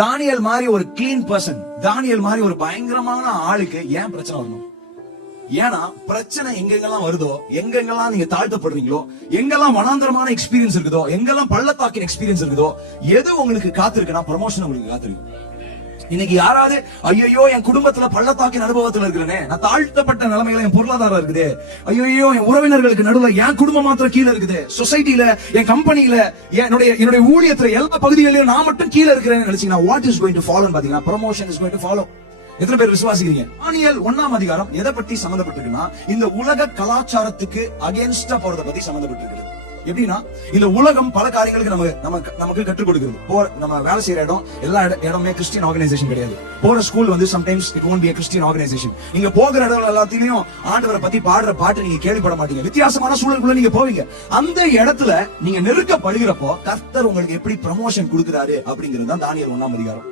Daniel மாதிரி ஒரு clean person, Daniel மாதிரி ஒரு பயங்கரமான ஆளுக்கு ஏன் பிரச்சனை வரணும்? ஏன்னா பிரச்சனை எங்கெங்கெல்லாம் வருதோ, எங்கெங்கெல்லாம் நீங்க தாழ்த்தப்படுறீங்களோ, எங்கெல்லாம் வனாந்தரமான எக்ஸ்பீரியன்ஸ் இருக்குதோ, எங்கெல்லாம் பள்ளத்தாக்கின் எக்ஸ்பீரியன்ஸ் இருக்குதோ, எது உங்களுக்கு காத்திருக்குன்னா ப்ரமோஷன் உங்களுக்கு காத்திருக்கு. இன்னைக்கு யாராவது ஐயோ என் குடும்பத்துல பள்ளத்தாக்கின் அனுபவத்துல இருக்கிறேனே, நான் தாழ்த்தப்பட்ட நிலைமையில என் பொருளாதாரம் இருக்குது, ஐயோ என் உறவினர்களுக்கு நடுவுல என் குடும்பம் மாத்திரம் கீழே இருக்குது, சொசைட்டில என் கம்பெனில என்னுடைய ஊழியத்துல எல்லா பகுதிகளிலும் நான் மட்டும் கீழே இருக்கிறேன்னு நினைச்சீங்கன்னா what is going to follow பாத்தீங்கன்னா promotion is going to follow. எத்தனை பேர் விசுவாசிக்கிறீங்க? தானியேல் 1ஆம் அதிகாரம் எதை பத்தி சம்பந்தப்பட்டிருக்குன்னா இந்த உலக கலாச்சாரத்துக்கு அகேன்ஸ்டா போறத பத்தி சம்பந்தப்பட்டிருக்கிறது. எப்படின்னா இந்த உலகம் பல காரியங்களுக்கு நமக்கு கற்றுக் கொடுக்கிறது. நம்ம வேலை செய்யற இடம் எல்லா இடமே கிறிஸ்டியன் ஆர்கனைசேஷன் கிடையாது. போற ஸ்கூல் வந்து sometimes it won't be a Christian organization. நீங்க போகிற இடம் எல்லாத்தையும் ஆண்டவரை பத்தி பாடுற பாட்டு நீங்க கேள்விப்பட மாட்டீங்க. வித்தியாசமான சூழலுக்குள்ள நீங்க போவீங்க. அந்த இடத்துல நீங்க நெருக்கப்படுகிறப்போ கர்த்தர் உங்களுக்கு எப்படி ப்ரமோஷன் கொடுக்கிறாரு அப்படிங்கிறது தான் தானியேல் 1ஆம் அதிகாரம்.